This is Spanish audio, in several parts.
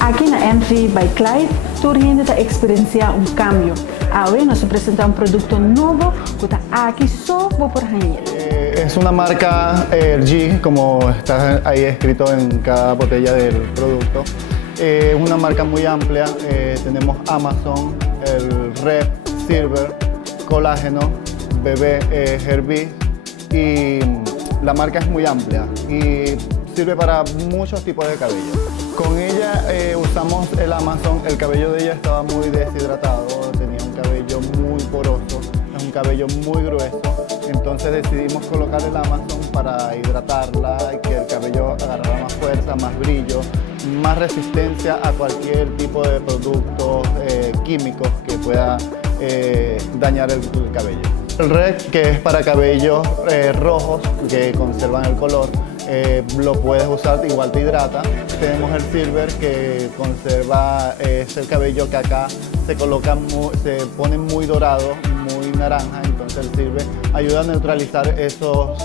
Aqui na Envy by Clyde, Turrindo está experienciando um cambio. Hoy nos presenta un producto nuevo que está aquí solo por Daniel. Es una marca RG, como está ahí escrito en cada botella del producto. Es una marca muy amplia. Tenemos Amazon, el Red, Silver, Colágeno, Bebé, Herbis, y la marca es muy amplia y sirve para muchos tipos de cabello. Con ella usamos el Amazon. El cabello de ella estaba muy deshidratado, tenía un cabello muy poroso, es un cabello muy grueso. Entonces decidimos colocar el Amazon para hidratarla y que el cabello agarrara más fuerza, más brillo, más resistencia a cualquier tipo de productos químicos que pueda dañar el cabello. El Red, que es para cabellos rojos que conservan el color, lo puedes usar, igual te hidrata. Tenemos el Silver, que conserva, es el cabello que acá se coloca, se pone muy dorado, muy naranja, entonces el Silver ayuda a neutralizar esos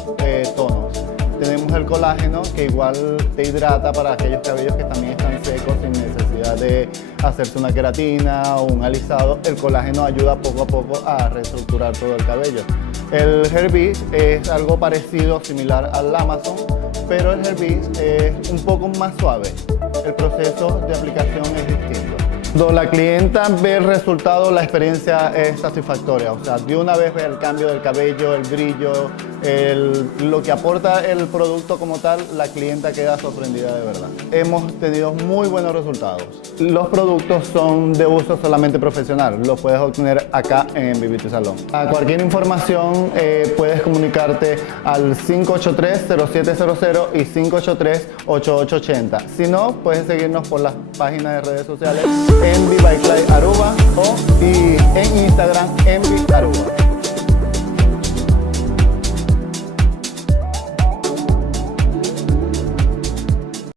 tonos. Tenemos el Colágeno, que igual te hidrata para aquellos cabellos que también están secos sin necesidad de hacerse una queratina o un alisado. El colágeno ayuda poco a poco a reestructurar todo el cabello. El Herbis es algo parecido, similar al Amazon, pero el Herbis es un poco más suave. El proceso de aplicación es distinto. Cuando la clienta ve el resultado, la experiencia es satisfactoria. O sea, de una vez ve el cambio del cabello, el brillo, lo que aporta el producto como tal, la clienta queda sorprendida de verdad. Hemos tenido muy buenos resultados. Los productos son de uso solamente profesional. Los puedes obtener acá en Beauty Salon. A cualquier información puedes comunicarte al 583-0700 y 583-8880. Si no, puedes seguirnos por las páginas de redes sociales Envy by Clyde.